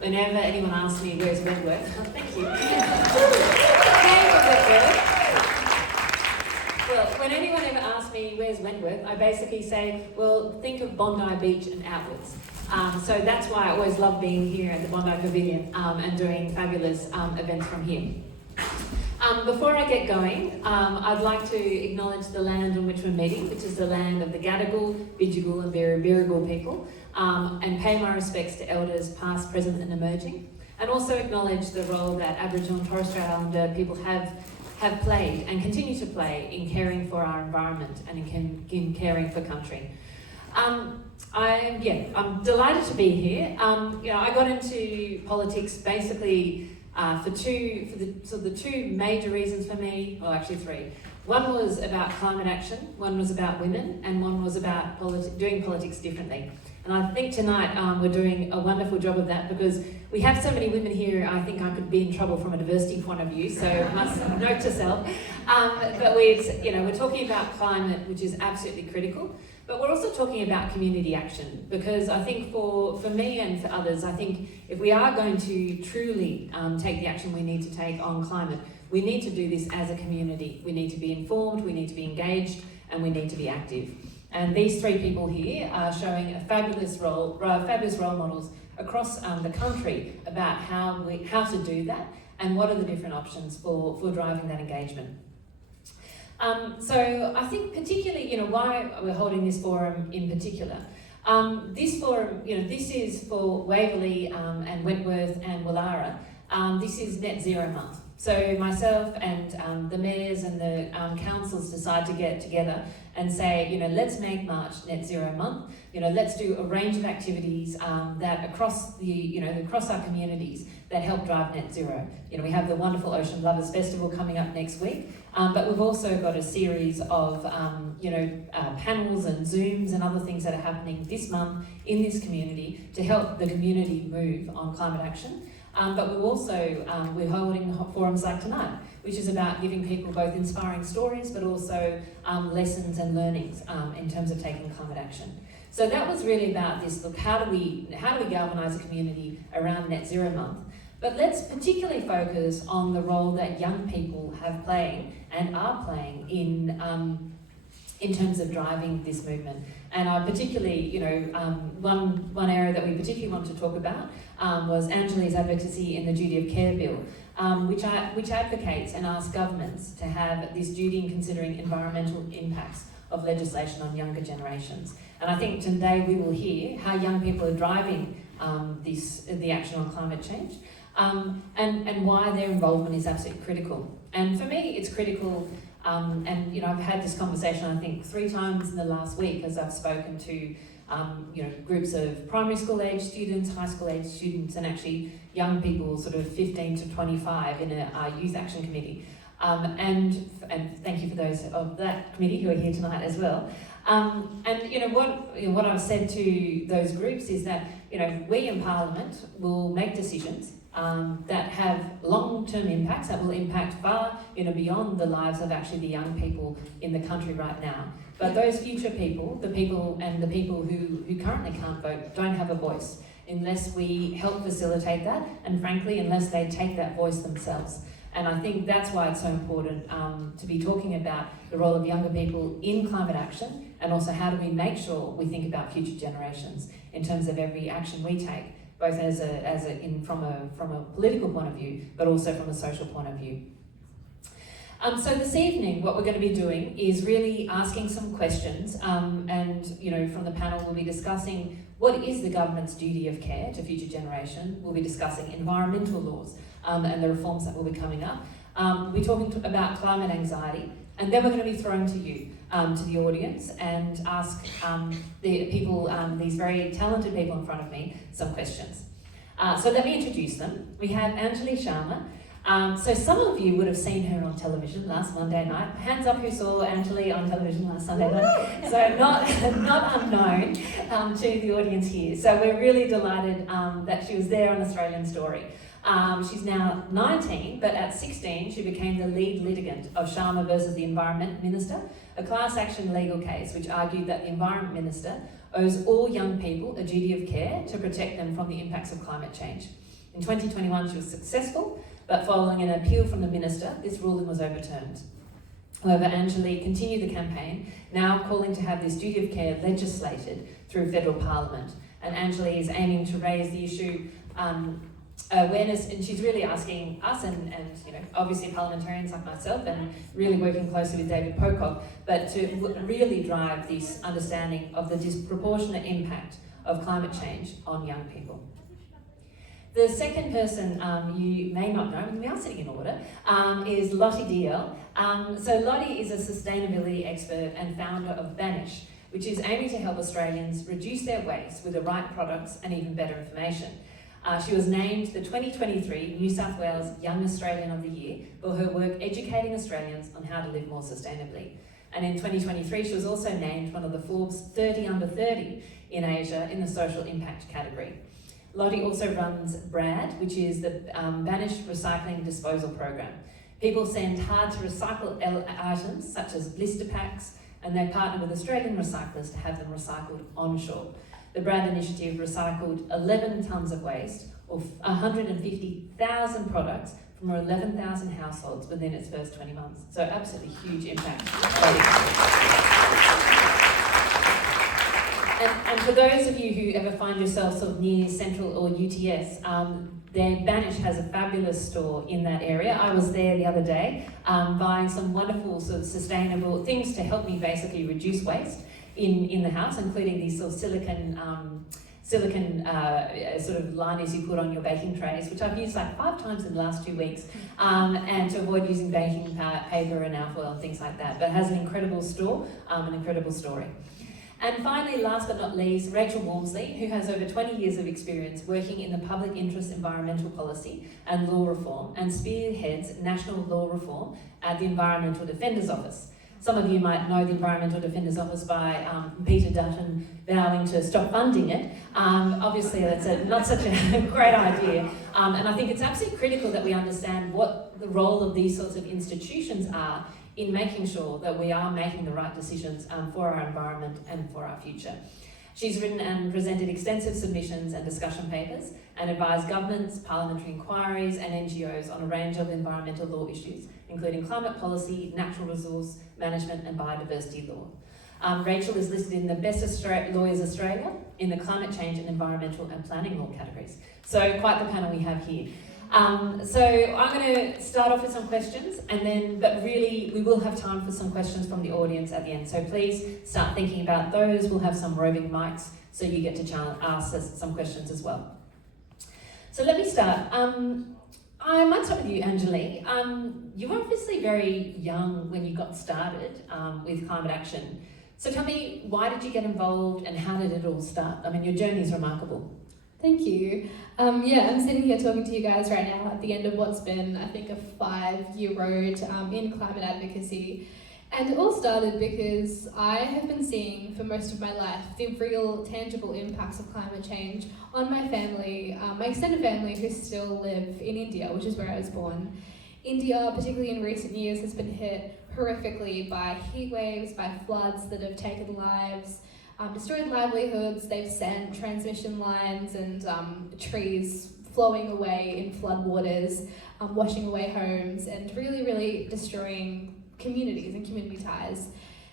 whenever anyone asks me where's Wentworth, thank you. Well, when anyone ever asks me where's Wentworth, I basically say, well, think of Bondi Beach and outwards. So that's why I always love being here at the Bondi Pavilion and doing fabulous events from here. Before I get going, I'd like to acknowledge the land on which we're meeting, which is the land of the Gadigal, Bidjigal and Birrigal people, and pay my respects to elders past, present and emerging, and also acknowledge the role that Aboriginal and Torres Strait Islander people have played and continue to play in caring for our environment and in caring for country. I'm delighted to be here. I got into politics basically for the two major reasons for me, well actually three. One was about climate action, one was about women, and one was about doing politics differently. And I think tonight we're doing a wonderful job of that because we have so many women here, I think I could be in trouble from a diversity point of view, so must note to self. But we're talking about climate, which is absolutely critical, but we're also talking about community action because I think for me and for others, I think if we are going to truly take the action we need to take on climate, we need to do this as a community. We need to be informed, we need to be engaged, and we need to be active. And these three people here are showing a fabulous role models across the country about how to do that and what are the different options for driving that engagement. So I think particularly, why we're holding this forum in particular. This forum, this is for Waverley and Wentworth and Woollahra. This is Net Zero Month. So myself and the mayors and the councils decide to get together and say, let's make March Net Zero Month. Let's do a range of activities that across our communities that help drive net zero. We have the wonderful Ocean Lovers Festival coming up next week, but we've also got a series of panels and Zooms and other things that are happening this month in this community to help the community move on climate action. But we're holding forums like tonight, which is about giving people both inspiring stories, but also lessons and learnings in terms of taking climate action. So that was really about this, look, how do we galvanise a community around Net Zero Month? But let's particularly focus on the role that young people have played and are playing in terms of driving this movement. And I particularly, one area that we particularly want to talk about was Angelie's advocacy in the Duty of Care Bill, which advocates and asks governments to have this duty in considering environmental impacts of legislation on younger generations. And I think today we will hear how young people are driving the action on climate change and why their involvement is absolutely critical. And for me, it's critical. I've had this conversation, I think, 3 times in the last week as I've spoken to, groups of primary school age students, high school age students, and actually young people, sort of 15 to 25 in a youth action committee. And thank you for those of that committee who are here tonight as well. What I've said to those groups is that, we in Parliament will make decisions that have long-term impacts that will impact far beyond the lives of actually the young people in the country right now. But those future people, the people who currently can't vote, don't have a voice unless we help facilitate that, and frankly, unless they take that voice themselves. And I think that's why it's so important to be talking about the role of younger people in climate action, and also how do we make sure we think about future generations in terms of every action we take, both from a political point of view, but also from a social point of view. So this evening, what we're going to be doing is really asking some questions, and from the panel we'll be discussing what is the government's duty of care to future generation. We'll be discussing environmental laws and the reforms that will be coming up. We'll be talking about climate anxiety, and then we're going to be thrown to you, to the audience, and ask the people, these very talented people in front of me, some questions. So let me introduce them. We have Anjali Sharma. So some of you would have seen her on television last Monday night. Hands up who saw Angelie on television last Sunday night. So not unknown to the audience here. So we're really delighted that she was there on Australian Story. She's now 19, but at 16 she became the lead litigant of Sharma versus the Environment Minister, a class action legal case which argued that the Environment Minister owes all young people a duty of care to protect them from the impacts of climate change. In 2021, she was successful, but following an appeal from the minister, this ruling was overturned. However, Angelie continued the campaign, now calling to have this duty of care legislated through federal parliament. And Angelie is aiming to raise the issue awareness, and she's really asking us and obviously parliamentarians like myself, and really working closely with David Pocock, but to really drive this understanding of the disproportionate impact of climate change on young people. The second person you may not know, and we are sitting in order, is Lottie Dalziel. So Lottie is a sustainability expert and founder of Banish, which is aiming to help Australians reduce their waste with the right products and even better information. She was named the 2023 New South Wales Young Australian of the Year for her work educating Australians on how to live more sustainably. And in 2023, she was also named one of the Forbes 30 Under 30 in Asia in the social impact category. Lottie also runs BRAD, which is the Banished Recycling Disposal Program. People send hard to recycle items such as blister packs, and they partner with Australian recyclers to have them recycled onshore. The BRAD initiative recycled 11 tonnes of waste, or 150,000 products from 11,000 households within its first 20 months. So absolutely huge impact. And for those of you who ever find yourself sort of near Central or UTS, their Banish has a fabulous store in that area. I was there the other day buying some wonderful sort of sustainable things to help me basically reduce waste in the house, including these sort of silicon sort of liners you put on your baking trays, which I've used like 5 times in the last 2 weeks, and to avoid using baking paper and alfoil and things like that. But it has an incredible store, an incredible story. And finally, last but not least, Rachel Walmsley, who has over 20 years of experience working in the public interest environmental policy and law reform, and spearheads national law reform at the Environmental Defender's Office. Some of you might know the Environmental Defender's Office by Peter Dutton vowing to stop funding it. Obviously, that's not such a great idea. And I think it's absolutely critical that we understand what the role of these sorts of institutions are in making sure that we are making the right decisions for our environment and for our future. She's written and presented extensive submissions and discussion papers and advised governments, parliamentary inquiries and NGOs on a range of environmental law issues, including climate policy, natural resource management and biodiversity law. Rachel is listed in the Best Lawyers Australia in the climate change and environmental and planning law categories. So quite the panel we have here. So I'm going to start off with some questions, but really we will have time for some questions from the audience at the end. So please start thinking about those. We'll have some roving mics, so you get to ask us some questions as well. So let me start. I might start with you, Angelie. You were obviously very young when you got started with climate action. So tell me, why did you get involved and how did it all start? I mean, your journey is remarkable. Thank you. I'm sitting here talking to you guys right now at the end of what's been, I think, a 5-year road in climate advocacy. And it all started because I have been seeing for most of my life the real tangible impacts of climate change on my family, my extended family who still live in India, which is where I was born. India, particularly in recent years, has been hit horrifically by heat waves, by floods that have taken lives, destroyed livelihoods. They've sent transmission lines and trees flowing away in floodwaters, washing away homes, and really, really destroying communities and community ties.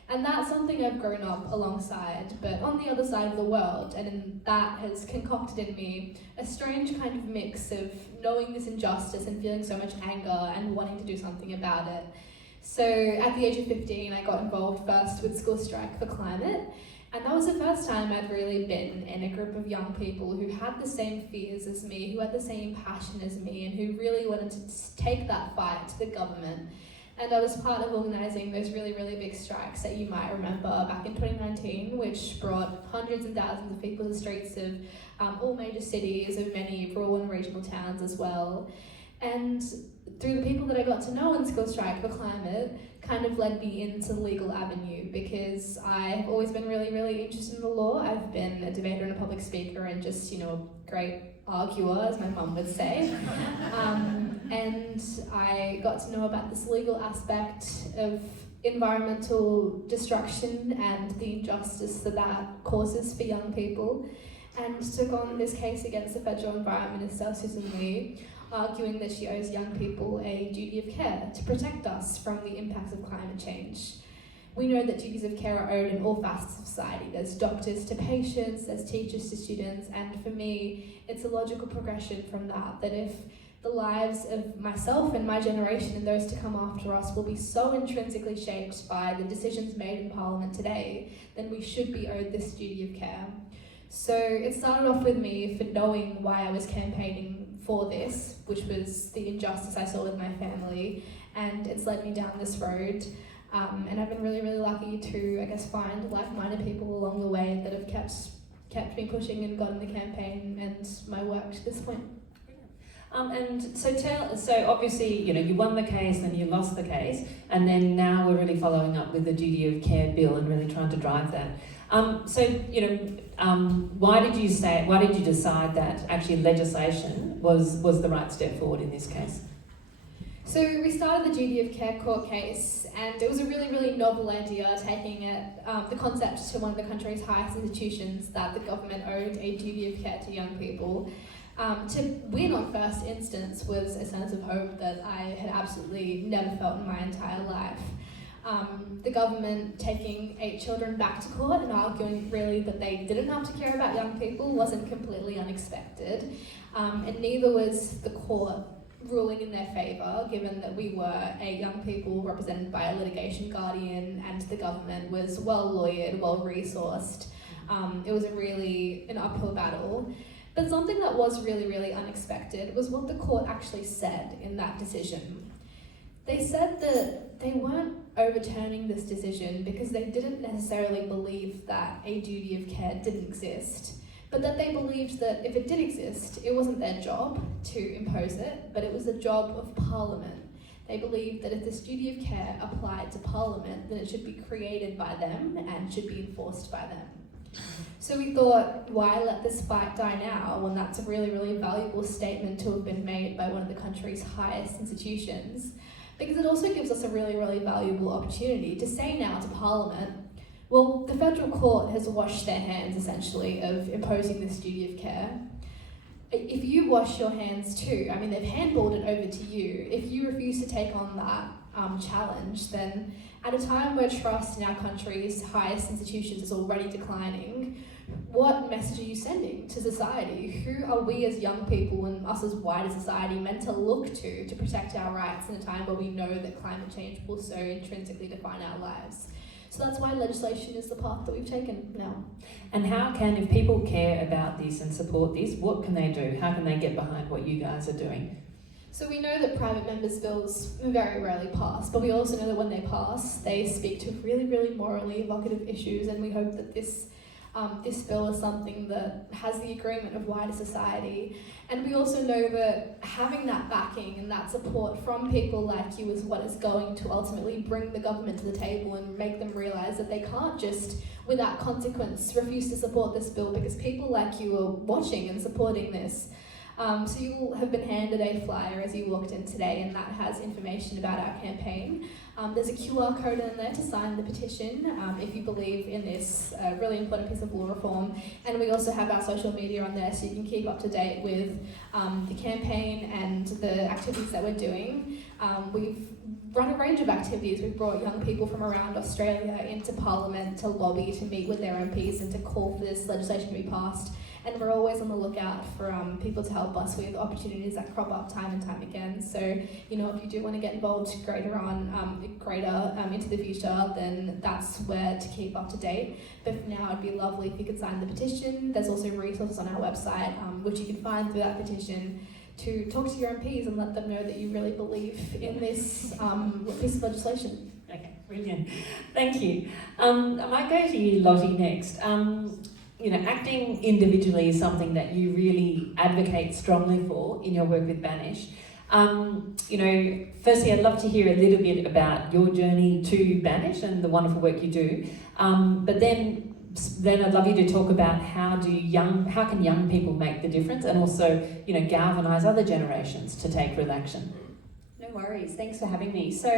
And that's something I've grown up alongside, but on the other side of the world, and that has concocted in me a strange kind of mix of knowing this injustice and feeling so much anger and wanting to do something about it. So at the age of 15, I got involved first with School Strike for Climate, and that was the first time I'd really been in a group of young people who had the same fears as me, who had the same passion as me, and who really wanted to take that fight to the government. And I was part of organising those really, really big strikes that you might remember back in 2019, which brought hundreds and thousands of people to the streets of all major cities, of many rural and regional towns as well. And through the people that I got to know in School Strike for Climate kind of led me into the legal avenue, because I have always been really, really interested in the law. I've been a debater and a public speaker and just, a great arguer, as my mum would say. And I got to know about this legal aspect of environmental destruction and the injustice that causes for young people. and took on this case against the Federal Environment Minister, Susan Lee, arguing that she owes young people a duty of care to protect us from the impacts of climate change. We know that duties of care are owed in all facets of society. There's doctors to patients, there's teachers to students, and for me, it's a logical progression from that if the lives of myself and my generation and those to come after us will be so intrinsically shaped by the decisions made in Parliament today, then we should be owed this duty of care. So it started off with me for knowing why I was campaigning for this, which was the injustice I saw with my family, and it's led me down this road. And I've been really, really lucky to, I guess, find like-minded people along the way that have kept me pushing and gotten the campaign and my work to this point. And so obviously, you won the case and you lost the case, and then now we're really following up with the duty of care bill and really trying to drive that. Why did you decide that actually legislation was the right step forward in this case? So we started the duty of care court case, and it was a really, really novel idea, taking the concept to one of the country's highest institutions, that the government owed a duty of care to young people. To win on first instance was a sense of hope that I had absolutely never felt in my entire life. The government taking 8 children back to court and arguing really that they didn't have to care about young people wasn't completely unexpected, and neither was the court ruling in their favour, given that we were 8 young people represented by a litigation guardian and the government was well lawyered, well resourced. It was an uphill battle. But something that was really, really unexpected was what the court actually said in that decision. They said that they weren't overturning this decision because they didn't necessarily believe that a duty of care didn't exist, but that they believed that if it did exist, it wasn't their job to impose it, but it was the job of Parliament. They believed that if this duty of care applied to Parliament, then it should be created by them and should be enforced by them. So we thought, why let this fight die now when that's a really, really valuable statement to have been made by one of the country's highest institutions? Because it also gives us a really, really valuable opportunity to say now to Parliament, well, the federal court has washed their hands, essentially, of imposing this duty of care. If you wash your hands too, they've handballed it over to you. If you refuse to take on that challenge, then at a time where trust in our country's highest institutions is already declining, what message are you sending to society? Who are we as young people and us as wider society meant to look to protect our rights in a time where we know that climate change will so intrinsically define our lives? So that's why legislation is the path that we've taken now. And if people care about this and support this, what can they do? How can they get behind what you guys are doing? So we know that private members' bills very rarely pass, but we also know that when they pass, they speak to really, really morally evocative issues, and we hope that this bill is something that has the agreement of wider society. And we also know that having that backing and that support from people like you is what is going to ultimately bring the government to the table and make them realise that they can't just, without consequence, refuse to support this bill because people like you are watching and supporting this. So you have been handed a flyer as you walked in today, and that has information about our campaign. There's a QR code in there to sign the petition if you believe in this really important piece of law reform. And we also have our social media on there so you can keep up to date with the campaign and the activities that we're doing. We've run a range of activities. We've brought young people from around Australia into Parliament to lobby, to meet with their MPs and to call for this legislation to be passed. And we're always on the lookout for people to help us with opportunities that crop up time and time again. So, if you do want to get involved greater into the future, then that's where to keep up to date. But for now, it'd be lovely if you could sign the petition. There's also resources on our website, which you can find through that petition, to talk to your MPs and let them know that you really believe in this piece of legislation. Okay, brilliant. Thank you. I might go to you, Lottie, next. Acting individually is something that you really advocate strongly for in your work with Banish. Firstly, I'd love to hear a little bit about your journey to Banish and the wonderful work you do. But then I'd love you to talk about how can young people make the difference and also, galvanise other generations to take real action. No worries. Thanks for having me. So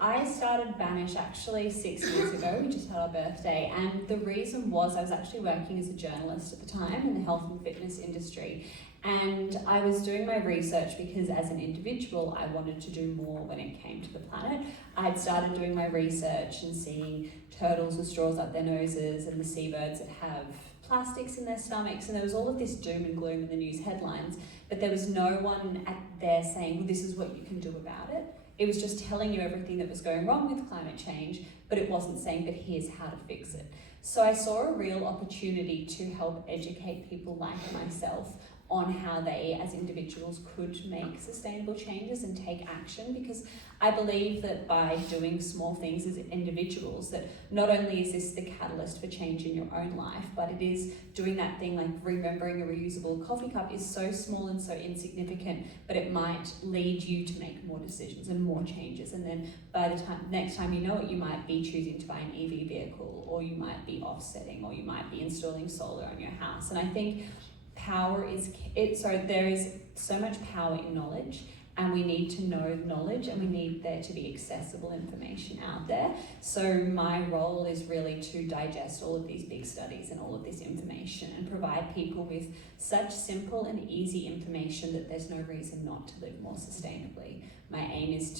I started Banish actually 6 years ago. We just had our birthday, and the reason was I was actually working as a journalist at the time in the health and fitness industry, and I was doing my research because as an individual I wanted to do more when it came to the planet. I had started doing my research and seeing turtles with straws up their noses and the seabirds that have plastics in their stomachs, and there was all of this doom and gloom in the news headlines, but there was no one there saying, well, this is what you can do about it. It was just telling you everything that was going wrong with climate change, but it wasn't saying, but here's how to fix it. So I saw a real opportunity to help educate people like myself on how they as individuals could make sustainable changes and take action, because I believe that by doing small things as individuals, that not only is this the catalyst for change in your own life, but it is doing that thing like remembering a reusable coffee cup is so small and so insignificant, but it might lead you to make more decisions and more changes, and then by the time next time you know it, you might be choosing to buy an EV vehicle, or you might be offsetting, or you might be installing solar on your house. And I think there is so much power in knowledge, and we need to know knowledge, and we need there to be accessible information out there. So my role is really to digest all of these big studies and all of this information and provide people with such simple and easy information that there's no reason not to live more sustainably. My aim is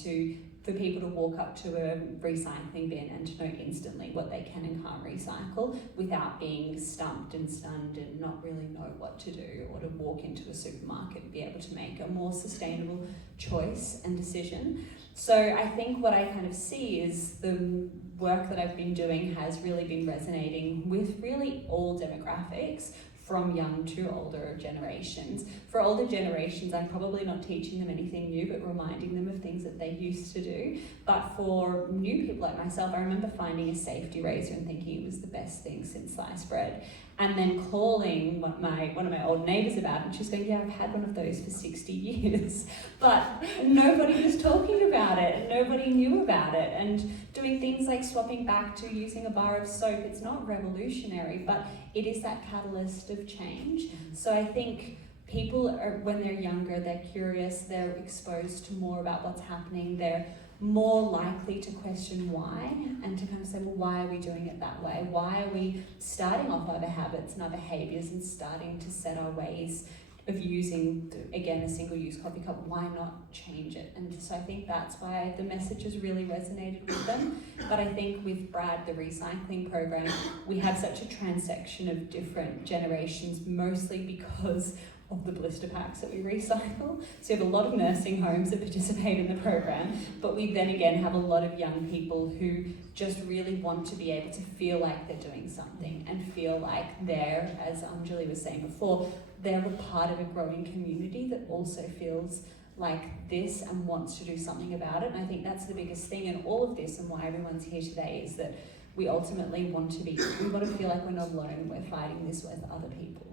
for people to walk up to a recycling bin and to know instantly what they can and can't recycle without being stumped and stunned and not really know what to do, or to walk into a supermarket and be able to make a more sustainable choice and decision. So I think what I kind of see is the work that I've been doing has really been resonating with really all demographics, from young to older generations. For older generations, I'm probably not teaching them anything new, but reminding them of things that they used to do. But for new people like myself, I remember finding a safety razor and thinking it was the best thing since sliced bread. And then calling one of my old neighbours about it, and she's going, yeah, I've had one of those for 60 years. But nobody was talking about it, and nobody knew about it. And doing things like swapping back to using a bar of soap, it's not revolutionary, but it is that catalyst of change. So I think people are, when they're younger, they're curious, they're exposed to more about what's happening, they're more likely to question why, and to kind of say, well, why are we doing it that way? Why are we starting off other habits and our behaviours and starting to set our ways of using, again, a single-use coffee cup? Why not change it? And so I think that's why the message has really resonated with them. But I think with Brad, the recycling program, we have such a transection of different generations, mostly because of the blister packs that we recycle. So we have a lot of nursing homes that participate in the program, but we then again have a lot of young people who just really want to be able to feel like they're doing something and feel like they're, as Anjali was saying before, they're a part of a growing community that also feels like this and wants to do something about it. And I think that's the biggest thing in all of this, and why everyone's here today, is that we ultimately want to feel like we're not alone, we're fighting this with other people.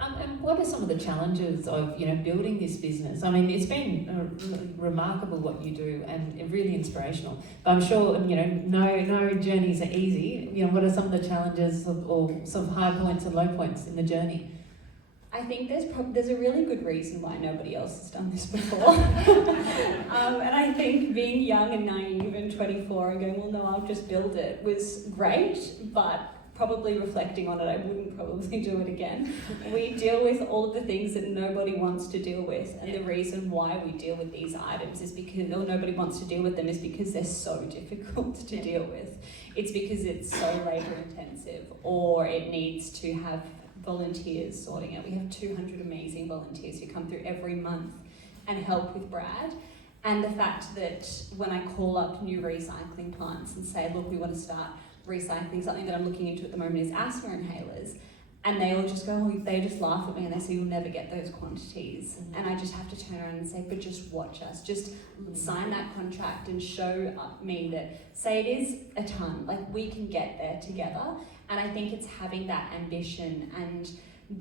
And what are some of the challenges of building this business? I mean, it's been really remarkable what you do, and really inspirational. But I'm sure no journeys are easy. What are some of the challenges or some high points and low points in the journey? I think there's a really good reason why nobody else has done this before. And I think being young and naive and 24 and going, well, no, I'll just build it, was great, but probably reflecting on it, I wouldn't probably do it again. We deal with all of the things that nobody wants to deal with, and the reason why we deal with these items is because, or nobody wants to deal with them, is because they're so difficult to deal with. It's because it's so labour intensive, or it needs to have volunteers sorting it. We have 200 amazing volunteers who come through every month and help with Brad. And the fact that when I call up new recycling plants and say, look, we want to start recycling, something that I'm looking into at the moment is asthma inhalers, and they all just go, they just laugh at me and they say, you'll never get those quantities. And I just have to turn around and say, but just watch us, just sign that contract and show me that, say it is a ton, like we can get there together. And I think it's having that ambition and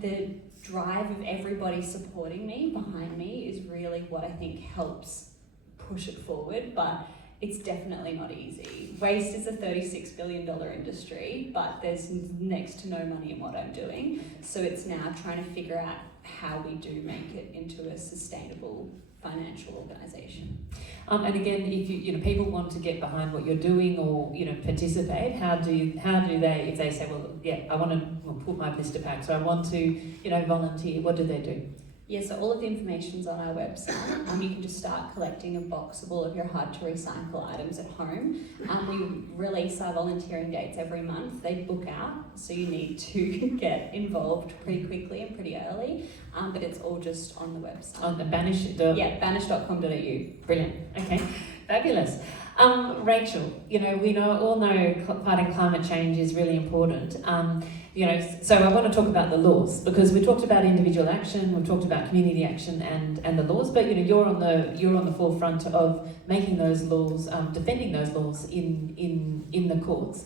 the drive of everybody supporting me, behind me, is really what I think helps push it forward. But it's definitely not easy. Waste is a $36 billion industry, but there's next to no money in what I'm doing. So it's now trying to figure out how we do make it into a sustainable financial organisation. And again, if people want to get behind what you're doing or participate, how do they, if they say, well, yeah, I want to put my blister packs, or I want to volunteer, what do they do? Yeah, so all of the information's on our website. You can just start collecting a box of all of your hard to recycle items at home. We release our volunteering dates every month. They book out, so you need to get involved pretty quickly and pretty early. But it's all just on the website. On the Banish? banish.com.au. Brilliant. Okay, fabulous. Rachel, we all know fighting climate change is really important. So I want to talk about the laws, because we talked about individual action, we've talked about community action and the laws, but you're on the forefront of making those laws, defending those laws in the courts.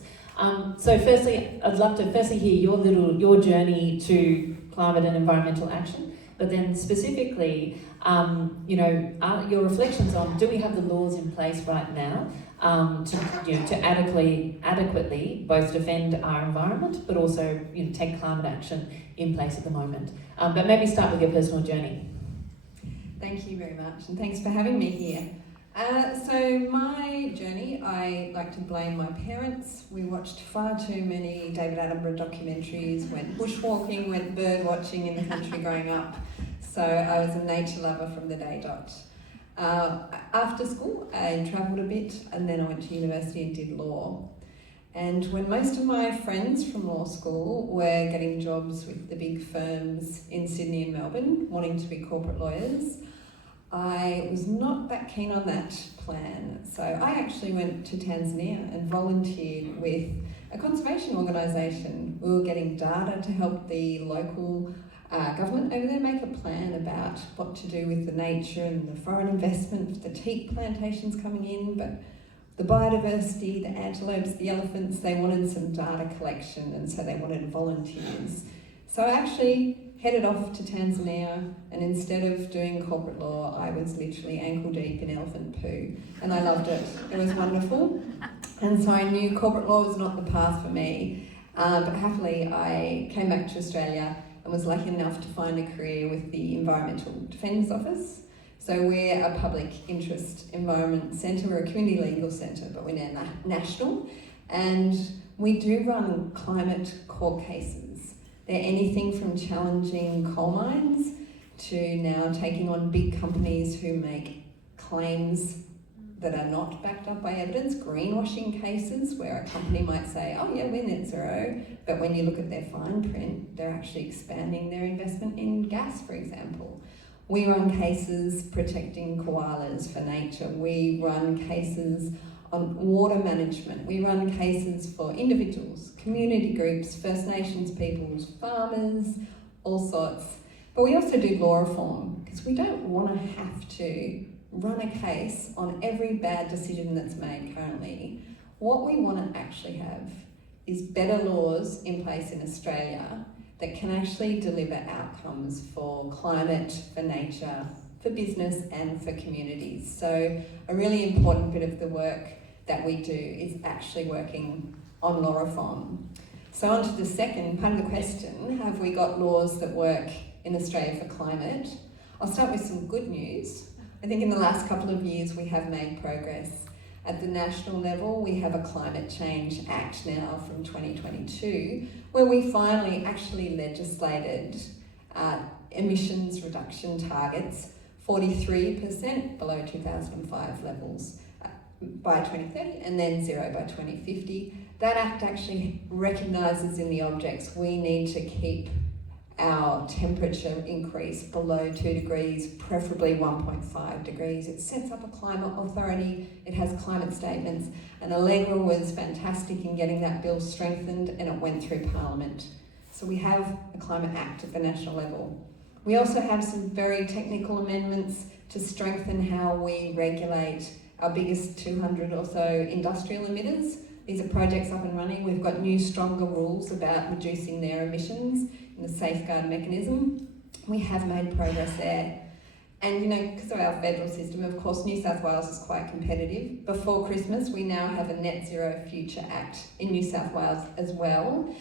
So firstly, I'd love to hear your journey to climate and environmental action, but then specifically, your reflections on, do we have the laws in place right now to adequately both defend our environment, but also take climate action in place at the moment. But maybe start with your personal journey. Thank you very much, and thanks for having me here. So my journey, I like to blame my parents. We watched far too many David Attenborough documentaries, went bushwalking, went bird watching in the country growing up. So I was a nature lover from the day dot. After school, I travelled a bit, and then I went to university and did law. And when most of my friends from law school were getting jobs with the big firms in Sydney and Melbourne, wanting to be corporate lawyers, I was not that keen on that plan. So I actually went to Tanzania and volunteered with a conservation organisation. We were getting data to help the local government over there make a plan about what to do with the nature and the foreign investment, the teak plantations coming in, but the biodiversity, the antelopes, the elephants, they wanted some data collection, and so they wanted volunteers. So I actually headed off to Tanzania, and instead of doing corporate law, I was literally ankle deep in elephant poo, and I loved it. It was wonderful. And so I knew corporate law was not the path for me, but happily I came back to Australia and was lucky enough to find a career with the Environmental Defence Office. So we're a public interest environment centre, we're a community legal centre, but we're now national, and we do run climate court cases. They're anything from challenging coal mines to now taking on big companies who make claims that are not backed up by evidence, greenwashing cases where a company might say, oh yeah, we're net zero, but when you look at their fine print, they're actually expanding their investment in gas, for example. We run cases protecting koalas for nature. We run cases on water management. We run cases for individuals, community groups, First Nations peoples, farmers, all sorts. But we also do law reform, because we don't want to have to run a case on every bad decision that's made currently. What we want to actually have is better laws in place in Australia that can actually deliver outcomes for climate, for nature, for business and for communities. So a really important bit of the work that we do is actually working on law reform. So on to the second part of the question, have we got laws that work in Australia for climate? I'll start with some good news. I think in the last couple of years we have made progress. At the national level, we have a Climate Change Act now from 2022, where we finally actually legislated emissions reduction targets 43% below 2005 levels by 2030, and then zero by 2050. That act actually recognises in the objects we need to keep our temperature increase below 2 degrees, preferably 1.5 degrees. It sets up a climate authority, it has climate statements, and Allegra was fantastic in getting that bill strengthened, and it went through Parliament. So we have a Climate Act at the national level. We also have some very technical amendments to strengthen how we regulate our biggest 200 or so industrial emitters. These are projects up and running. We've got new, stronger rules about reducing their emissions in the safeguard mechanism. We have made progress there. And because of our federal system, of course, New South Wales is quite competitive. Before Christmas, we now have a Net Zero Future Act in New South Wales as well.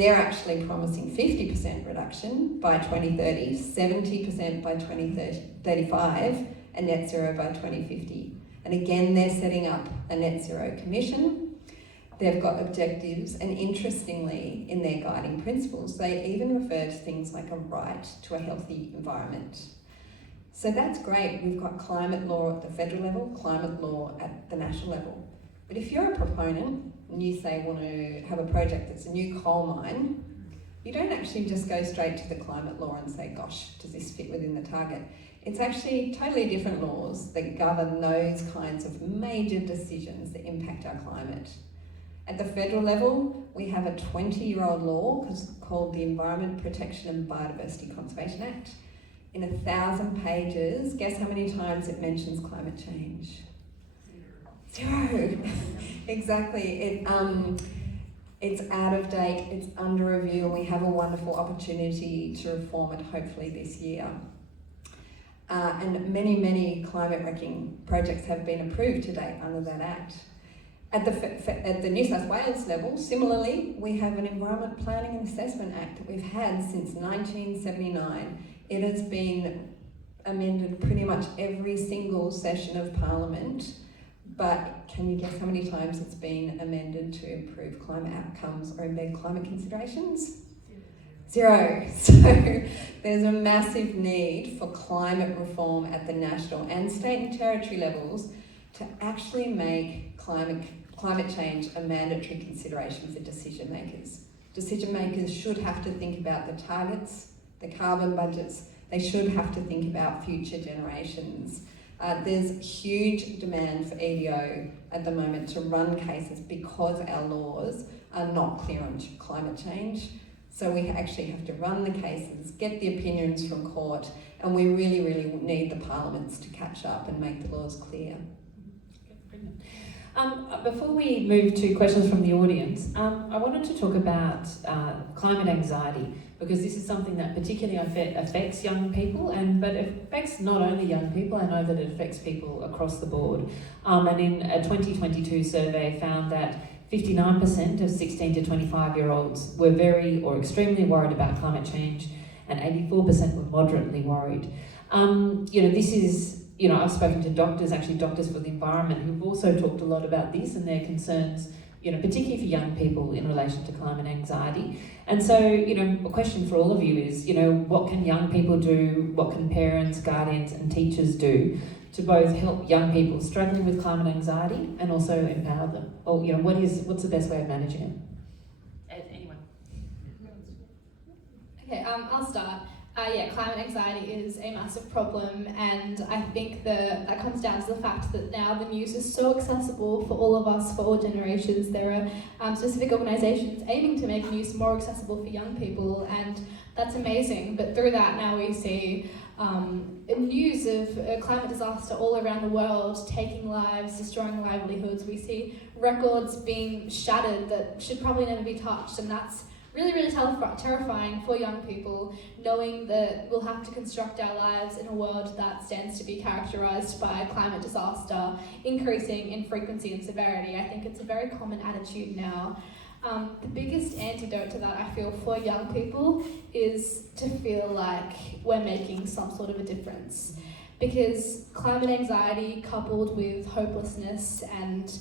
They're actually promising 50% reduction by 2030, 70% by 2035, and net zero by 2050. And again, they're setting up a net zero commission. They've got objectives, and interestingly, in their guiding principles, they even refer to things like a right to a healthy environment. So that's great. We've got climate law at the federal level, climate law at the national level. But if you're a proponent and you say want to have a project that's a new coal mine, you don't actually just go straight to the climate law and say, gosh, does this fit within the target? It's actually totally different laws that govern those kinds of major decisions that impact our climate. At the federal level, we have a 20-year-old law called the Environment Protection and Biodiversity Conservation Act. In 1,000 pages, guess how many times it mentions climate change? Zero. Exactly. It's out of date, it's under review, and we have a wonderful opportunity to reform it hopefully this year. And many climate wrecking projects have been approved to date under that Act. At the New South Wales level, similarly, we have an Environment Planning and Assessment Act that we've had since 1979. It has been amended pretty much every single session of Parliament, but can you guess how many times it's been amended to improve climate outcomes or embed climate considerations? Zero. So there's a massive need for climate reform at the national and state and territory levels to actually make climate change a mandatory consideration for decision makers. Decision makers should have to think about the targets, the carbon budgets. They should have to think about future generations. There's huge demand for EDO at the moment to run cases because our laws are not clear on climate change. So we actually have to run the cases, get the opinions from court, and we really need the parliaments to catch up and make the laws clear. Before we move to questions from the audience, I wanted to talk about climate anxiety, because this is something that particularly affects young people, but it affects not only young people. I know that it affects people across the board. And in a 2022 survey found that 59% of 16 to 25-year-olds were very or extremely worried about climate change, and 84% were moderately worried. This is, I've spoken to doctors for the environment, who've also talked a lot about this and their concerns, particularly for young people in relation to climate anxiety. And so, a question for all of you is, what can young people do? What can parents, guardians, and teachers do to both help young people struggling with climate anxiety and also empower them? Or, what's the best way of managing it? Anyone? Okay, I'll start. Climate anxiety is a massive problem, and I think that comes down to the fact that now the news is so accessible for all of us, for all generations. There are specific organisations aiming to make news more accessible for young people, and that's amazing. But through that, now we see news of climate disaster all around the world, taking lives, destroying livelihoods. We see records being shattered that should probably never be touched, and that's really terrifying for young people, knowing that we'll have to construct our lives in a world that stands to be characterised by climate disaster increasing in frequency and severity. I think it's a very common attitude now. The biggest antidote to that, I feel, for young people is to feel like we're making some sort of a difference. Because climate anxiety coupled with hopelessness and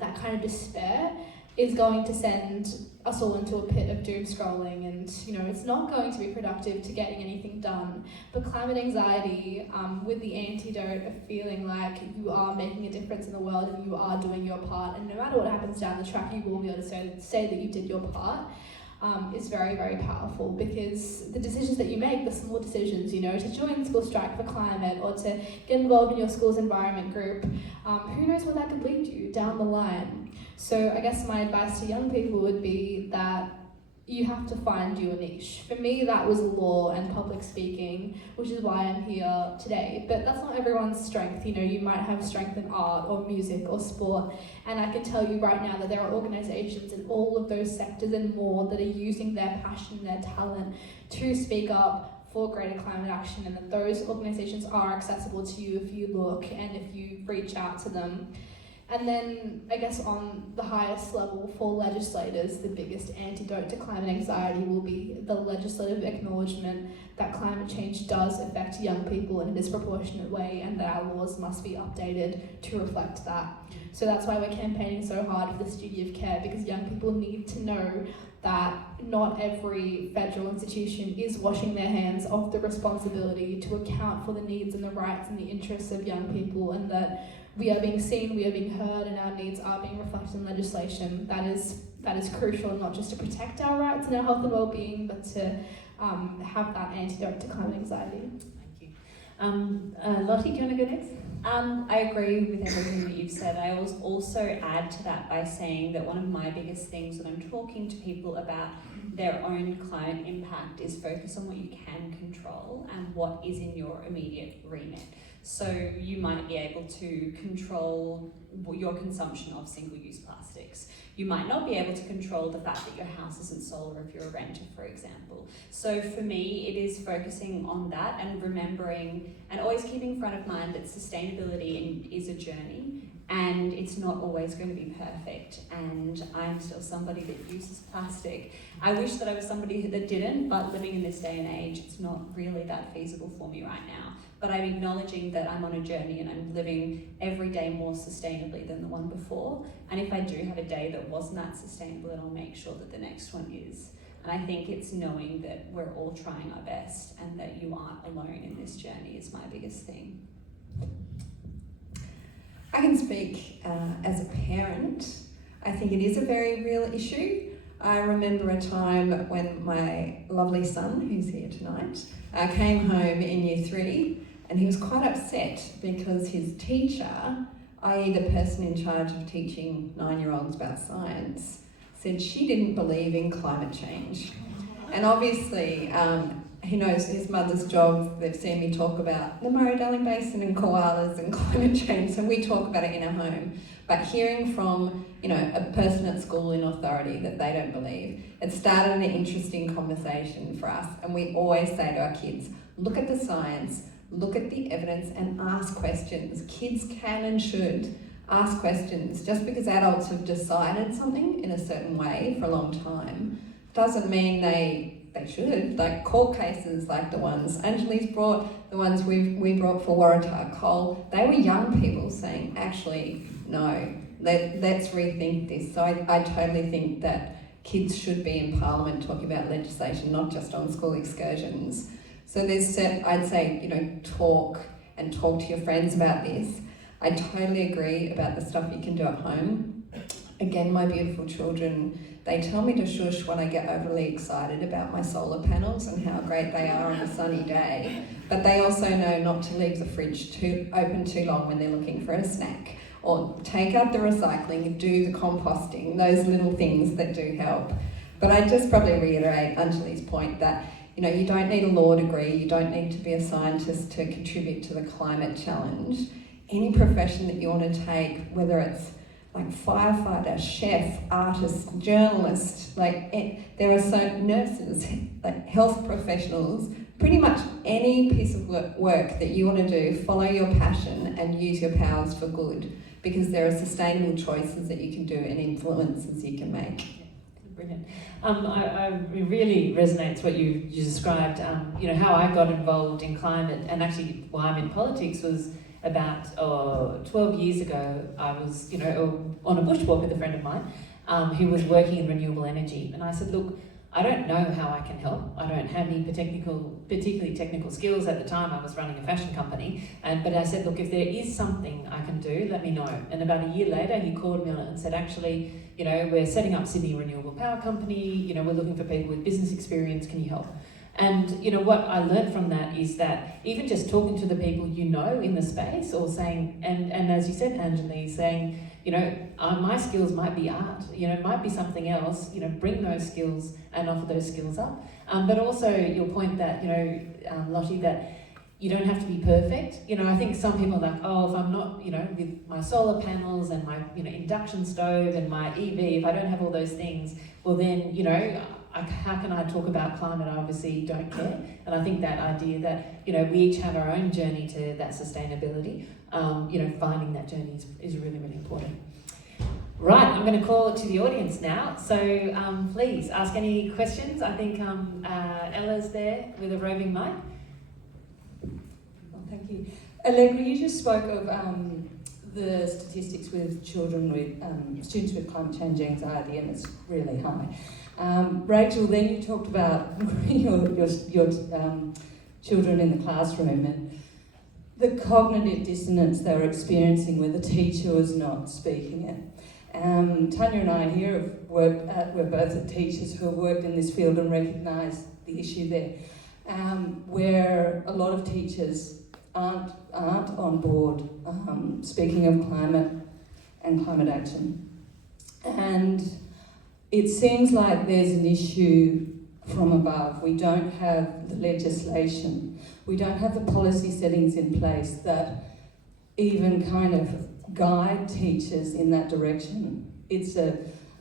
that kind of despair is going to send us all into a pit of doom scrolling, and it's not going to be productive to getting anything done. But climate anxiety, with the antidote of feeling like you are making a difference in the world and you are doing your part, and no matter what happens down the track, you will be able to say that you did your part, is very powerful. Because the decisions that you make, the small decisions, to join School Strike for Climate or to get involved in your school's environment group, who knows where that could lead you down the line. So I guess my advice to young people would be that you have to find your niche. For me, that was law and public speaking, which is why I'm here today. But that's not everyone's strength. You might have strength in art or music or sport. And I can tell you right now that there are organisations in all of those sectors and more that are using their passion, their talent to speak up for greater climate action, and that those organisations are accessible to you if you look and if you reach out to them. And then, I guess on the highest level for legislators, the biggest antidote to climate anxiety will be the legislative acknowledgement that climate change does affect young people in a disproportionate way and that our laws must be updated to reflect that. So that's why we're campaigning so hard for this duty of care, because young people need to know that not every federal institution is washing their hands of the responsibility to account for the needs and the rights and the interests of young people, and that we are being seen, we are being heard, and our needs are being reflected in legislation. That is crucial, not just to protect our rights and our health and well-being, but to have that antidote to climate anxiety. Thank you. Lottie, do you want to go next? I agree with everything that you've said. I will also add to that by saying that one of my biggest things when I'm talking to people about their own climate impact is focus on what you can control and what is in your immediate remit. So you might be able to control your consumption of single-use plastics. You might not be able to control the fact that your house isn't solar if you're a renter, for example. So for me, it is focusing on that and remembering and always keeping front of mind that sustainability is a journey and it's not always going to be perfect. And I'm still somebody that uses plastic. I wish that I was somebody that didn't, but living in this day and age, it's not really that feasible for me right now. But I'm acknowledging that I'm on a journey and I'm living every day more sustainably than the one before. And if I do have a day that wasn't that sustainable, then I'll make sure that the next one is. And I think it's knowing that we're all trying our best and that you aren't alone in this journey is my biggest thing. I can speak as a parent. I think it is a very real issue. I remember a time when my lovely son, who's here tonight, came home in Year 3, and he was quite upset because his teacher, i.e. the person in charge of teaching 9-year-olds about science, said she didn't believe in climate change. And obviously, he knows his mother's job. They've seen me talk about the Murray-Darling Basin and koalas and climate change, so we talk about it in our home. But hearing from, a person at school in authority that they don't believe, it started an interesting conversation for us. And we always say to our kids, look at the science, look at the evidence and ask questions. Kids can and should ask questions. Just because adults have decided something in a certain way for a long time doesn't mean they should. Like court cases like the ones Angelie's brought, the ones we brought for Waratah Coal, they were young people saying, actually, no, let's rethink this. So I totally think that kids should be in Parliament talking about legislation, not just on school excursions. So I'd say, talk to your friends about this. I totally agree about the stuff you can do at home. Again, my beautiful children, they tell me to shush when I get overly excited about my solar panels and how great they are on a sunny day. But they also know not to leave the fridge open too long when they're looking for a snack. Or take out the recycling, do the composting, those little things that do help. But I'd just probably reiterate Anjali's point that you don't need a law degree, you don't need to be a scientist to contribute to the climate challenge. Any profession that you want to take, whether it's like firefighter, chef, artist, journalist, there are so nurses, like health professionals, pretty much any piece of work that you want to do, follow your passion and use your powers for good, because there are sustainable choices that you can do and influences you can make. Brilliant. It really resonates what you described. How I got involved in climate and actually why I'm in politics was about 12 years ago. I was, on a bushwalk with a friend of mine who was working in renewable energy, and I said, look, I don't know how I can help. I don't have any particularly technical skills at the time. I was running a fashion company, but I said, look, if there is something I can do, let me know. And about a year later, he called me on it and said, actually, we're setting up Sydney Renewable Power Company. We're looking for people with business experience. Can you help? And what I learned from that is that even just talking to the people in the space, or saying, and as you said, Angelie, saying, my skills might be art, it might be something else, bring those skills and offer those skills up. But also your point that, Lottie, that you don't have to be perfect. I think some people are like, oh, if I'm not, with my solar panels and my, induction stove and my EV, if I don't have all those things, well then, how can I talk about climate? I obviously don't care. And I think that idea that, you know, we each have our own journey to that sustainability, you know, finding that journey is really, really important. Right, I'm going to call it to the audience now. So please ask any questions. I think Ella's there with a roving mic. Well, thank you. Allegra, you just spoke of the statistics with children with students with climate change anxiety, and it's really high. Rachel, then you talked about your children in the classroom and the cognitive dissonance they were experiencing where the teacher was not speaking it. Tanya and I here have worked we're both teachers who have worked in this field and recognise the issue there, where a lot of teachers aren't on board speaking of climate and climate action. And it seems like there's an issue from above. We don't have the legislation. We don't have the policy settings in place that even kind of guide teachers in that direction.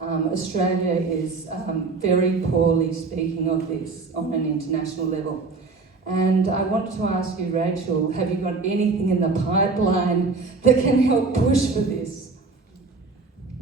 Australia is very poorly speaking of this on an international level. And I wanted to ask you, Rachel, have you got anything in the pipeline that can help push for this?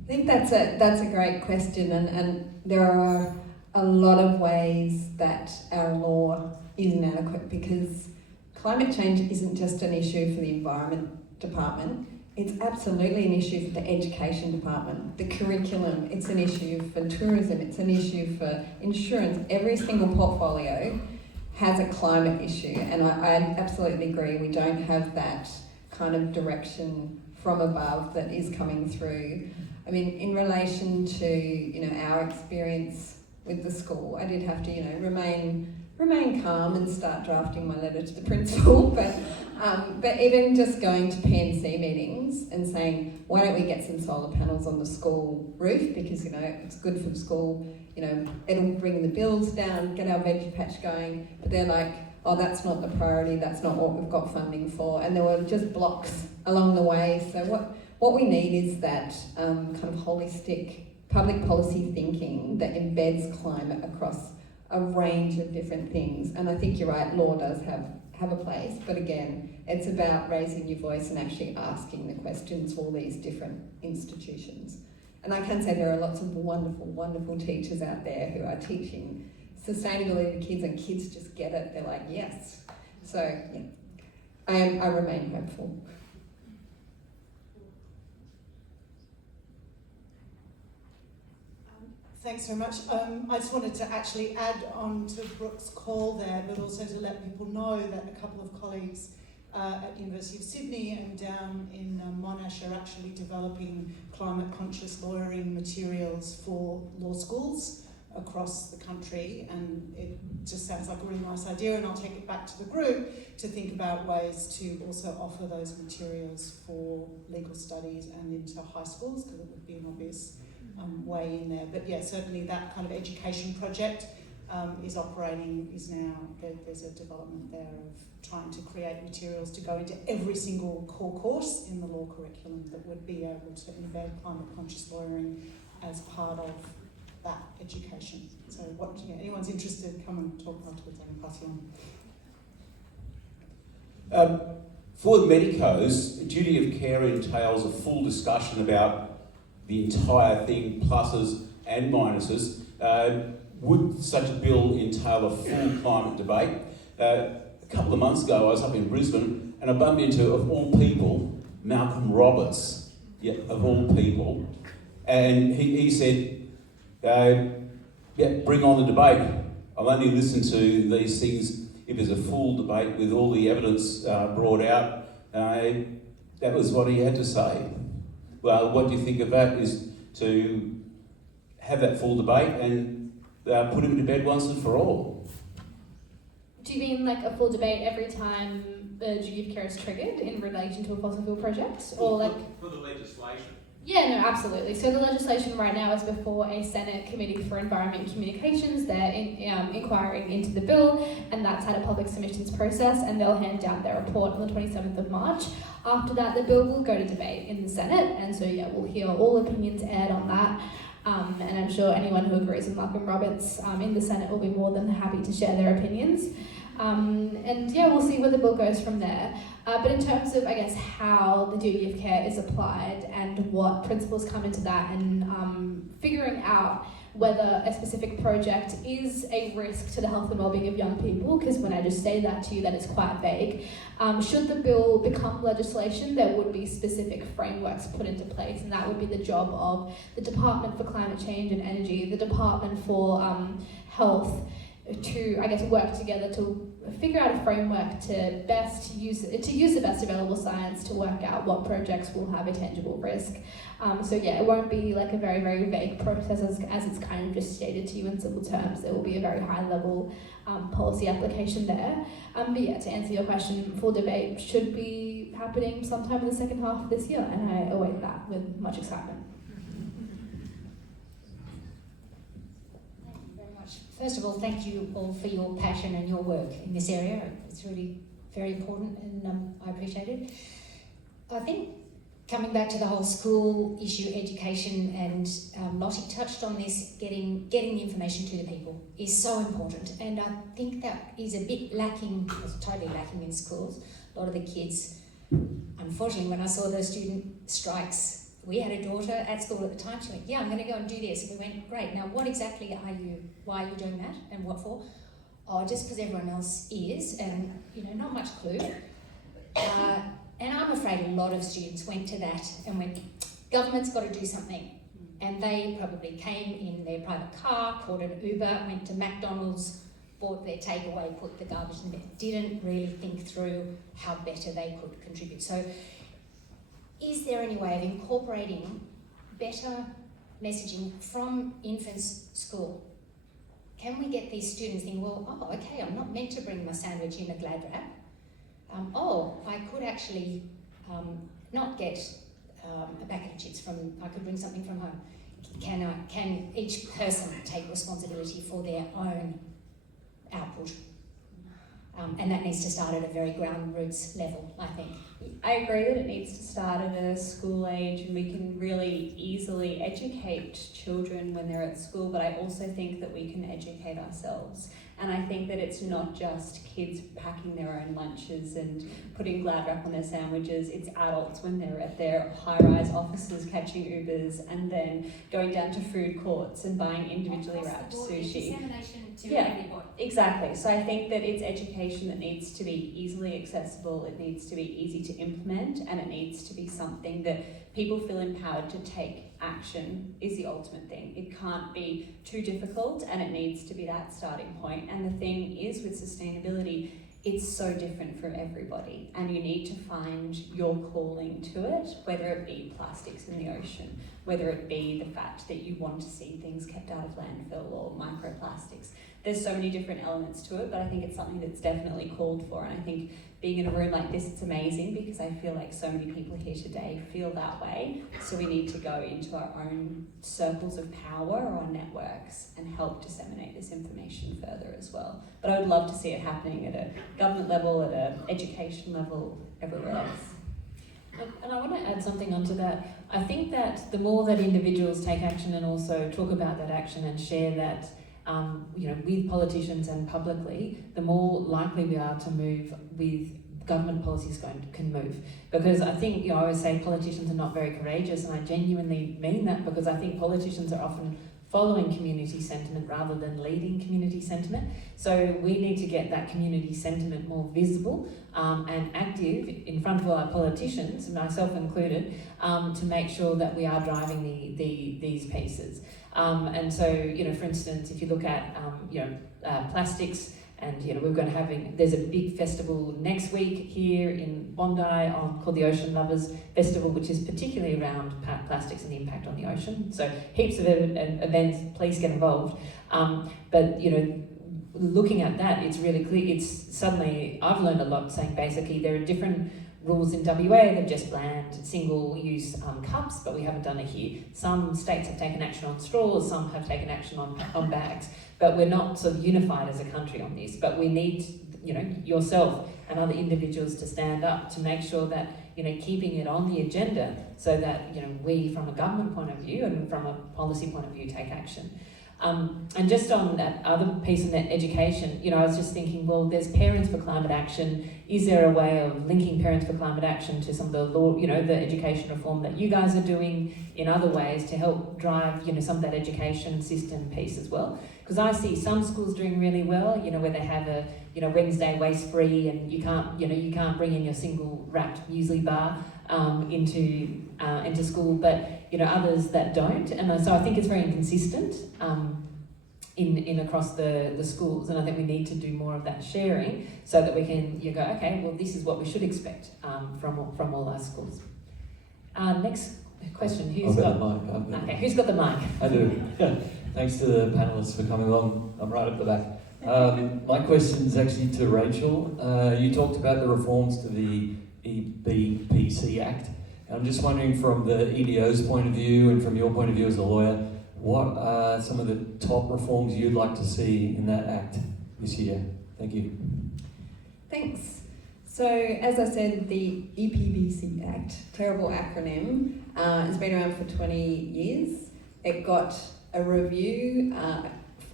I think that's a great question, and there are a lot of ways that our law is inadequate, because climate change isn't just an issue for the Environment Department. It's absolutely an issue for the Education Department, the curriculum. It's an issue for tourism. It's an issue for insurance. Every single portfolio has a climate issue, and I absolutely agree. We don't have that kind of direction from above that is coming through. I mean, in relation to, you know, our experience with the school, I did have to, you know, remain calm and start drafting my letter to the principal, but even just going to PNC meetings and saying, why don't we get some solar panels on the school roof, because, you know, it's good for the school, you know, it'll bring the bills down, get our veggie patch going. But they're like, oh, that's not the priority, that's not what we've got funding for. And there were just blocks along the way. So what we need is that kind of holistic public policy thinking that embeds climate across a range of different things. And I think you're right, law does have a place, but again, it's about raising your voice and actually asking the questions for all these different institutions. And I can say there are lots of wonderful, wonderful teachers out there who are teaching sustainability to kids, and kids just get it. They're like, yes. So yeah, I remain hopeful. Thanks very much. I just wanted to actually add on to Brooke's call there, but also to let people know that a couple of colleagues at University of Sydney and down in Monash are actually developing climate-conscious lawyering materials for law schools across the country, and it just sounds like a really nice idea, and I'll take it back to the group to think about ways to also offer those materials for legal studies and into high schools, because it would be an obvious way in there. But yeah, certainly that kind of education project is operating, there's a development there of trying to create materials to go into every single core course in the law curriculum that would be able to embed climate conscious lawyering as part of that education. So anyone's interested, come and talk afterwards, I can pass you on. For the medicos, duty of care entails a full discussion about the entire thing, pluses and minuses. Would such a bill entail a full climate debate? A couple of months ago, I was up in Brisbane and I bumped into, of all people, Malcolm Roberts, of all people, and he said, bring on the debate. I'll only listen to these things if there's a full debate with all the evidence brought out. That was what he had to say. Well, what do you think of that is to have that full debate and put him to bed once and for all? Do you mean like a full debate every time the duty of care is triggered in relation to a fossil fuel project? Or like for the legislation? Yeah, no, absolutely. So the legislation right now is before a Senate Committee for Environment and Communications. They're inquiring into the bill, and that's had a public submissions process, and they'll hand out their report on the 27th of March. After that, the bill will go to debate in the Senate, and so yeah, we'll hear all opinions aired on that. And I'm sure anyone who agrees with Malcolm Roberts in the Senate will be more than happy to share their opinions. And yeah, we'll see where the bill goes from there. But in terms of, I guess, how the duty of care is applied and what principles come into that, and figuring out whether a specific project is a risk to the health and well-being of young people, because when I just say that to you, that is quite vague. Should the bill become legislation, there would be specific frameworks put into place, and that would be the job of the Department for Climate Change and Energy, the Department for Health, to, I guess, work together to figure out a framework to use the best available science to work out what projects will have a tangible risk. So yeah, it won't be like a very, very vague process as it's kind of just stated to you in simple terms. There will be a very high level policy application there. But yeah, to answer your question, full debate should be happening sometime in the second half of this year, and I await that with much excitement. First of all, thank you all for your passion and your work in this area. It's really very important, and I appreciate it. I think coming back to the whole school issue, education, and Lottie touched on this, getting the information to the people is so important. And I think that is a bit lacking, totally lacking in schools. A lot of the kids, unfortunately, when I saw the student strikes, we had a daughter at school at the time. She went, yeah, I'm going to go and do this. And we went, great. Now, what exactly why are you doing that, and what for? Oh, just because everyone else is, and, not much clue. And I'm afraid a lot of students went to that and went, government's got to do something. And they probably came in their private car, called an Uber, went to McDonald's, bought their takeaway, put the garbage in there, didn't really think through how better they could contribute. So, is there any way of incorporating better messaging from infants' school? Can we get these students thinking, well, oh, okay, I'm not meant to bring my sandwich in a Glad wrap. I could actually not get a packet of chips I could bring something from home. Can each person take responsibility for their own output? And that needs to start at a very ground roots level, I think. I agree that it needs to start at a school age, and we can really easily educate children when they're at school, but I also think that we can educate ourselves. And I think that it's not just kids packing their own lunches and putting Glad wrap on their sandwiches, it's adults when they're at their high-rise offices catching Ubers and then going down to food courts and buying individually wrapped sushi. Dissemination to Yeah. everybody. Exactly. So I think that it's education that needs to be easily accessible, it needs to be easy to implement, and it needs to be something that people feel empowered to take action is the ultimate thing. It can't be too difficult, and it needs to be that starting point. And the thing is, with sustainability, it's so different for everybody, and you need to find your calling to it, whether it be plastics in the ocean, whether it be the fact that you want to see things kept out of landfill or microplastics. There's so many different elements to it, but I think it's something that's definitely called for. And I think being in a room like this, it's amazing because I feel like so many people here today feel that way. So we need to go into our own circles of power or our networks and help disseminate this information further as well. But I would love to see it happening at a government level, at an education level, everywhere else. And I want to add something onto that. I think that the more that individuals take action and also talk about that action and share that, with politicians and publicly, the more likely we are to move with government policies can move. Because I think, I always say politicians are not very courageous, and I genuinely mean that, because I think politicians are often following community sentiment rather than leading community sentiment. So we need to get that community sentiment more visible and active in front of our politicians, myself included, to make sure that we are driving these pieces. And so, for instance, if you look at, plastics, and we're going to there's a big festival next week here in Bondi called the Ocean Lovers Festival, which is particularly around plastics and the impact on the ocean. So heaps of events, please get involved. But looking at that, it's really clear. I've learned a lot, saying basically there are different rules in WA. They've just banned single-use cups, but we haven't done it here. Some states have taken action on straws, some have taken action on bags, but we're not sort of unified as a country on this. But we need yourself and other individuals to stand up to make sure that, keeping it on the agenda so that, we from a government point of view and from a policy point of view take action. And just on that other piece of that education, I was just thinking, well, there's Parents for Climate Action. Is there a way of linking Parents for Climate Action to some of the law, the education reform that you guys are doing in other ways to help drive, some of that education system piece as well? Because I see some schools doing really well, where they have a, Wednesday waste free, and you can't bring in your single wrapped muesli bar into school, but others that don't, and so I think it's very inconsistent in across the schools, and I think we need to do more of that sharing so that we can go, okay, well, this is what we should expect from all our schools. Next question. Who's got the mic? Okay, who's got the mic? I do. Thanks to the panelists for coming along. I'm right at the back. My question is actually to Rachel. You talked about the reforms to the EBPC Act. I'm just wondering, from the EDO's point of view and from your point of view as a lawyer, what are some of the top reforms you'd like to see in that act this year? Thank you. Thanks. So, as I said, the EPBC Act, terrible acronym, has been around for 20 years. It got a review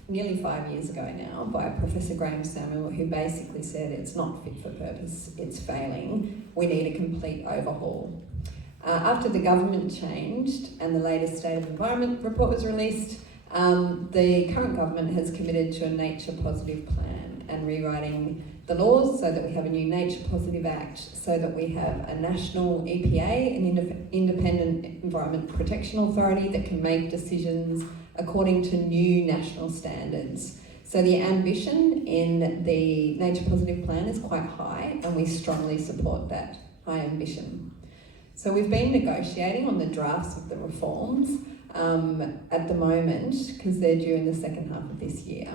nearly 5 years ago now by Professor Graham Samuel, who basically said it's not fit for purpose, it's failing, we need a complete overhaul. After the government changed and the latest State of Environment report was released, the current government has committed to a nature positive plan and rewriting the laws so that we have a new Nature Positive Act, so that we have a national EPA, an independent Environment Protection Authority that can make decisions according to new national standards. So the ambition in the Nature Positive Plan is quite high, and we strongly support that high ambition. So we've been negotiating on the drafts of the reforms at the moment, because they're due in the second half of this year.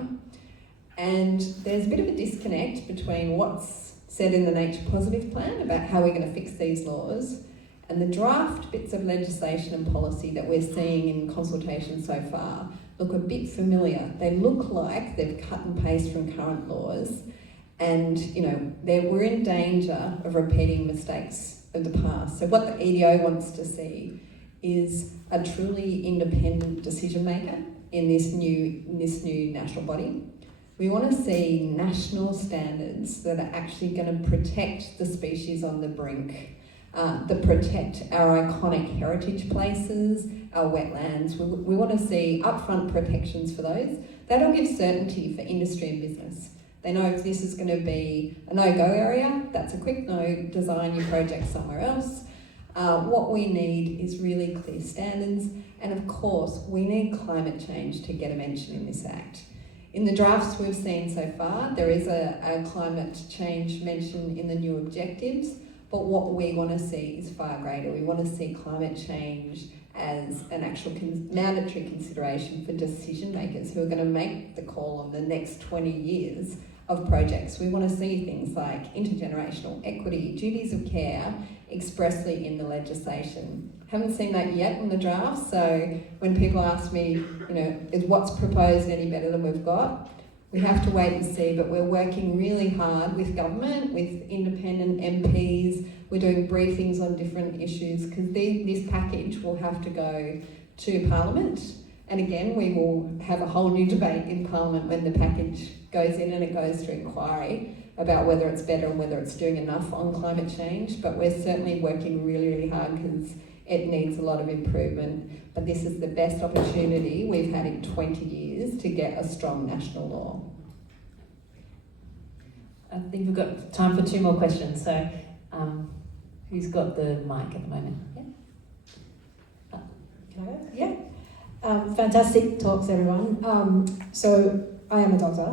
And there's a bit of a disconnect between what's said in the Nature Positive Plan about how we're going to fix these laws and the draft bits of legislation and policy that we're seeing in consultation so far look a bit familiar. They look like they've cut and pasted from current laws, and we're in danger of repeating mistakes of the past. So what the EDO wants to see is a truly independent decision maker in this new national body. We want to see national standards that are actually going to protect the species on the brink, that protect our iconic heritage places, our wetlands. We want to see upfront protections for those. That'll give certainty for industry and business. They know if this is going to be a no-go area, that's a quick no, design your project somewhere else. What we need is really clear standards, and of course, we need climate change to get a mention in this Act. In the drafts we've seen so far, there is a climate change mention in the new objectives, but what we want to see is far greater. We want to see climate change as an actual mandatory consideration for decision makers who are going to make the call on the next 20 years of projects. We want to see things like intergenerational equity, duties of care expressly in the legislation. Haven't seen that yet in the draft, so when people ask me, is what's proposed any better than we've got? We have to wait and see, but we're working really hard with government, with independent MPs. We're doing briefings on different issues, because this package will have to go to Parliament. And again, we will have a whole new debate in Parliament when the package goes in and it goes to inquiry about whether it's better and whether it's doing enough on climate change. But we're certainly working really, really hard, because it needs a lot of improvement. But this is the best opportunity we've had in 20 years to get a strong national law. I think we've got time for 2 more questions. So, who's got the mic at the moment? Yeah. Can I go? Yeah. Fantastic talks, everyone. So I am a doctor.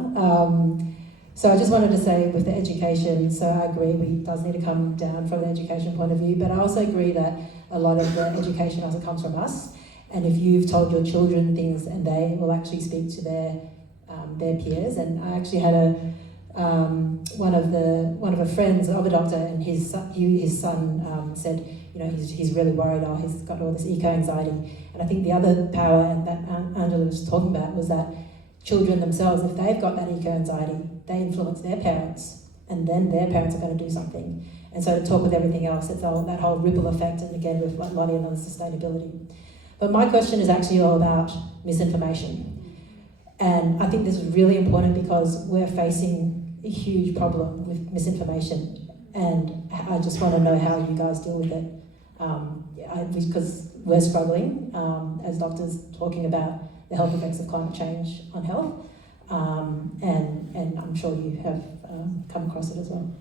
So I just wanted to say with the education, so I agree it does need to come down from the education point of view, but I also agree that a lot of the education also comes from us. And if you've told your children things, and they will actually speak to their peers. And I actually had one of a friends of a doctor, and his son said, he's really worried. He's got all this eco-anxiety. And I think the other power that Anjali was talking about was that children themselves, if they've got that eco-anxiety, they influence their parents. and then their parents are going to do something. And so to talk with everything else, it's all that whole ripple effect, and again with like Lottie and other sustainability. But my question is actually all about misinformation. And I think this is really important because we're facing a huge problem with misinformation. And I just want to know how you guys deal with it. Because we're struggling as doctors talking about the health effects of climate change on health. And I'm sure you have come across it as well.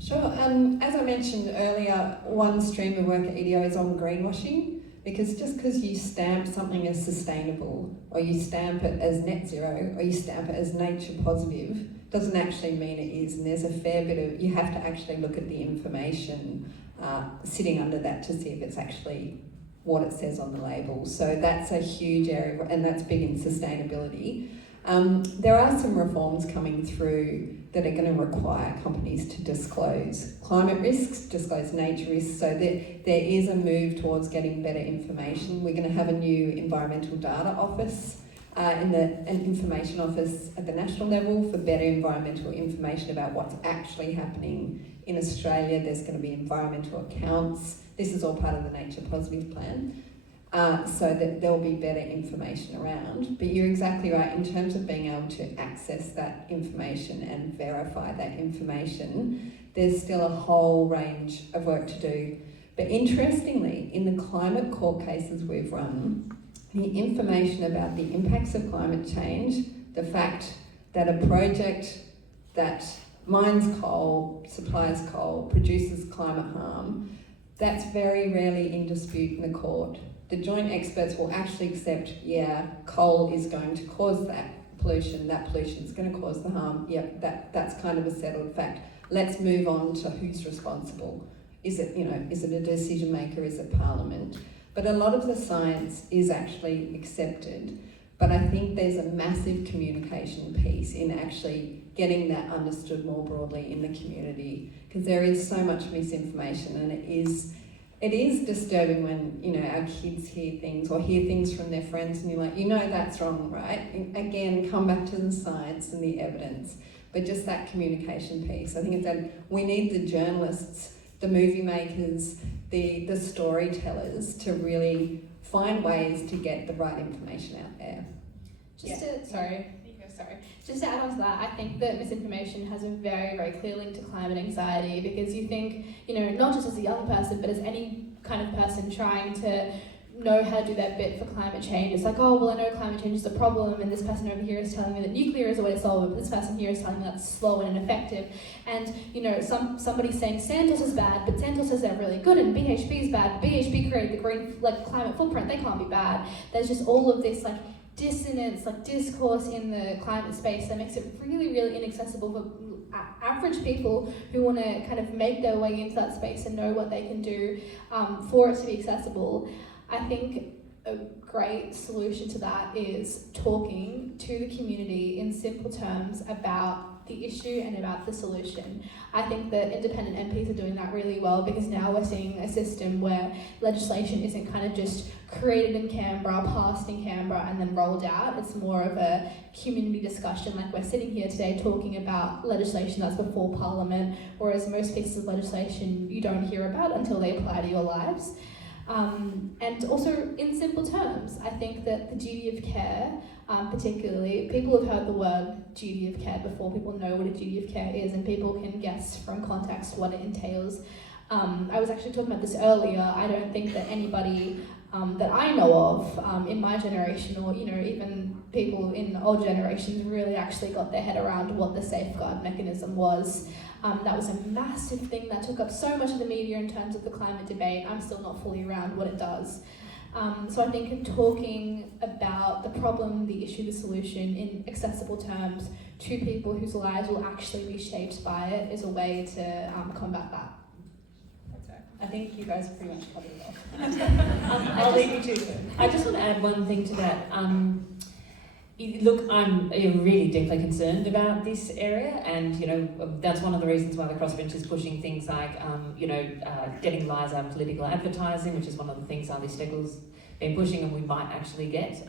Sure. As I mentioned earlier, one stream of work at EDO is on greenwashing, because just because you stamp something as sustainable, or you stamp it as net zero, or you stamp it as nature positive, doesn't actually mean it is. And there's a fair bit of, you have to actually look at the information sitting under that to see if it's actually what it says on the label. So that's a huge area, and that's big in sustainability. There are some reforms coming through that are going to require companies to disclose climate risks, disclose nature risks, so that there is a move towards getting better information. We're going to have a new environmental data office, an information office at the national level for better environmental information about what's actually happening in Australia. There's going to be environmental accounts. This is all part of the Nature Positive Plan. So that there will be better information around. But you're exactly right, in terms of being able to access that information and verify that information, there's still a whole range of work to do. But interestingly, in the climate court cases we've run, the information about the impacts of climate change, the fact that a project that mines coal, supplies coal, produces climate harm, that's very rarely in dispute in the court. The joint experts will actually accept, yeah, coal is going to cause that pollution is going to cause the harm. Yep, that's kind of a settled fact. Let's move on to who's responsible. Is it a decision maker? Is it Parliament? But a lot of the science is actually accepted. But I think there's a massive communication piece in actually getting that understood more broadly in the community, because there is so much misinformation, and it is disturbing when, our kids hear things or hear things from their friends and you're like, that's wrong, right? And again, come back to the science and the evidence, but just that communication piece. I think it's that we need the journalists, the movie makers, the storytellers to really find ways to get the right information out there. Just to add on to that, I think that misinformation has a very, very clear link to climate anxiety, because you think, not just as a young person, but as any kind of person trying to know how to do that bit for climate change. It's like, oh, well, I know climate change is a problem, and this person over here is telling me that nuclear is a way to solve it, but this person here is telling me that's slow and ineffective. And, somebody's saying Santos is bad, but Santos says they're really good, and BHP is bad. BHP created the green, climate footprint. They can't be bad. There's just all of this, dissonance, discourse in the climate space that makes it really, really inaccessible for average people who want to kind of make their way into that space and know what they can do for it to be accessible. I think a great solution to that is talking to the community in simple terms about the issue and about the solution. I think that independent MPs are doing that really well, because now we're seeing a system where legislation isn't kind of just created in Canberra, passed in Canberra, and then rolled out. It's more of a community discussion, like we're sitting here today talking about legislation that's before Parliament, whereas most pieces of legislation you don't hear about until they apply to your lives. And also in simple terms, I think that the duty of care, particularly, people have heard the word duty of care before, people know what a duty of care is, and people can guess from context what it entails. I was actually talking about this earlier. I don't think that anybody that I know of in my generation, or even people in old generations, really actually got their head around what the safeguard mechanism was. That was a massive thing that took up so much of the media in terms of the climate debate. I'm still not fully around what it does. So I think talking about the problem, the issue, the solution in accessible terms to people whose lives will actually be shaped by it is a way to combat that. I think you guys pretty much covered it all. I'll leave you to it. I just want to add one thing to that. Look, I'm really deeply concerned about this area, and that's one of the reasons why the Crossbench is pushing things like getting lies out of political advertising, which is one of the things Ali Steggall's been pushing, and we might actually get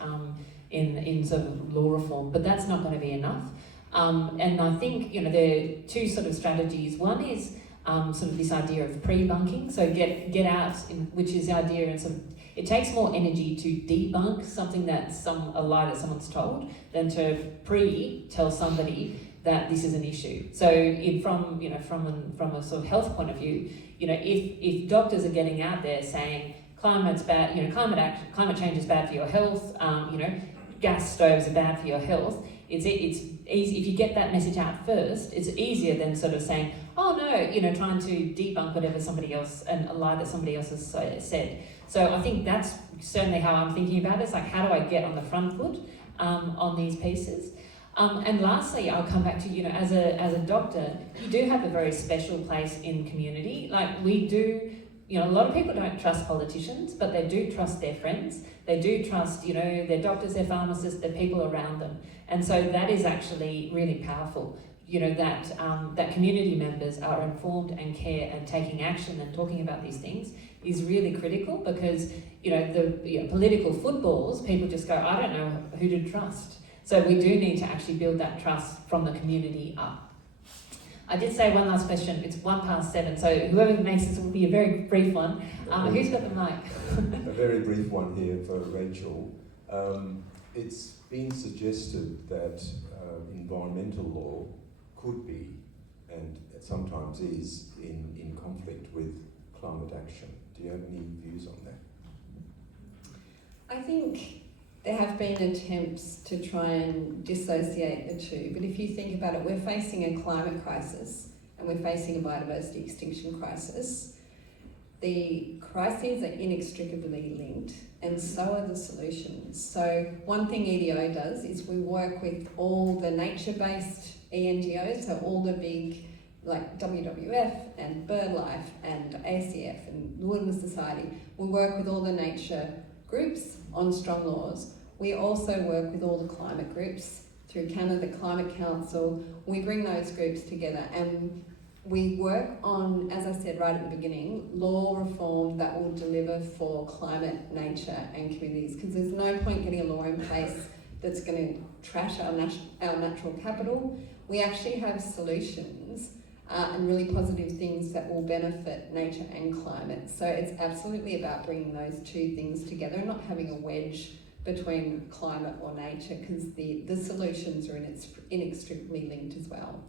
in sort of law reform. But that's not going to be enough. And I think, there are two sort of strategies. One is sort of this idea of pre-bunking, so get out, which is the idea, and sort of, it takes more energy to debunk something that's a lie that someone's told than to tell somebody that this is an issue. So from a sort of health point of view, if doctors are getting out there saying climate's bad, climate change is bad for your health, gas stoves are bad for your health, it's easy. If you get that message out first, it's easier than sort of saying, oh no, trying to debunk whatever somebody else, and a lie that somebody else has said. So I think that's certainly how I'm thinking about it. It's like, how do I get on the front foot on these pieces? And lastly, I'll come back to, as a doctor, you do have a very special place in community. Like we do, a lot of people don't trust politicians, but they do trust their friends. They do trust, their doctors, their pharmacists, the people around them. And so that is actually really powerful, that community members are informed and care and taking action and talking about these things is really critical, because, the political footballs, people just go, I don't know who to trust. So we do need to actually build that trust from the community up. I did say one last question. It's 7:01, so whoever makes this will be a very brief one. Who's got the mic? A very brief one here for Rachel. It's been suggested that environmental law could be, and sometimes is, in conflict with climate action. Do you have any views on that? I think there have been attempts to try and dissociate the two, but if you think about it, we're facing a climate crisis and we're facing a biodiversity extinction crisis. The crises are inextricably linked, and so are the solutions. So one thing EDO does is we work with all the nature-based ENGOs, so all the big, like WWF and BirdLife and ACF and the Wilderness Society. We work with all the nature groups on strong laws. We also work with all the climate groups through Canada Climate Council. We bring those groups together and we work on, as I said right at the beginning, law reform that will deliver for climate, nature and communities, because there's no point getting a law in place that's going to trash our natural capital. We actually have solutions and really positive things that will benefit nature and climate. So it's absolutely about bringing those two things together and not having a wedge between climate or nature, because the solutions are inextricably linked as well.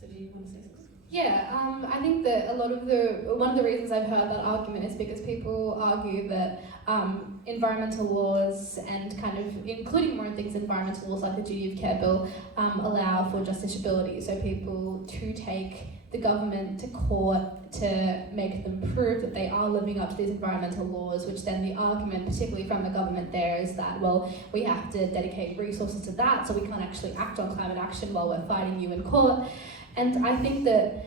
So do you want to say something? Yeah, I think that one of the reasons I've heard that argument is because people argue that environmental laws and kind of, including more things, environmental laws like the Duty of Care Bill, allow for justiciability, so people to take the government to court to make them prove that they are living up to these environmental laws, which then the argument, particularly from the government there, is that, well, we have to dedicate resources to that, so we can't actually act on climate action while we're fighting you in court. And I think that,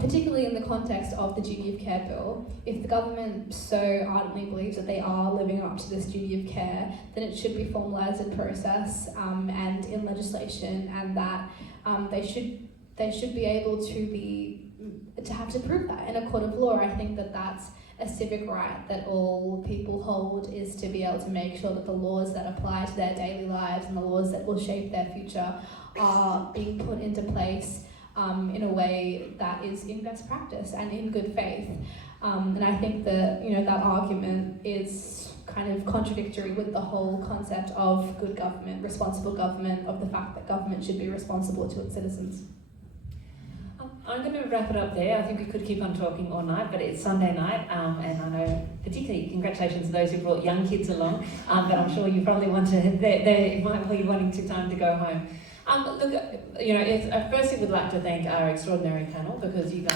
particularly in the context of the Duty of Care Bill, if the government so ardently believes that they are living up to this duty of care, then it should be formalised in process and in legislation, and that they should be able to have to prove that in a court of law. I think that that's a civic right that all people hold, is to be able to make sure that the laws that apply to their daily lives and the laws that will shape their future are being put into place in a way that is in best practice and in good faith. And I think that, that argument is kind of contradictory with the whole concept of good government, responsible government, of the fact that government should be responsible to its citizens. I'm going to wrap it up there. I think we could keep on talking all night, but it's Sunday night, and I know particularly congratulations to those who brought young kids along, but I'm sure you probably want to, they might be wanting time to go home. Look, firstly, would like to thank our extraordinary panel, because you guys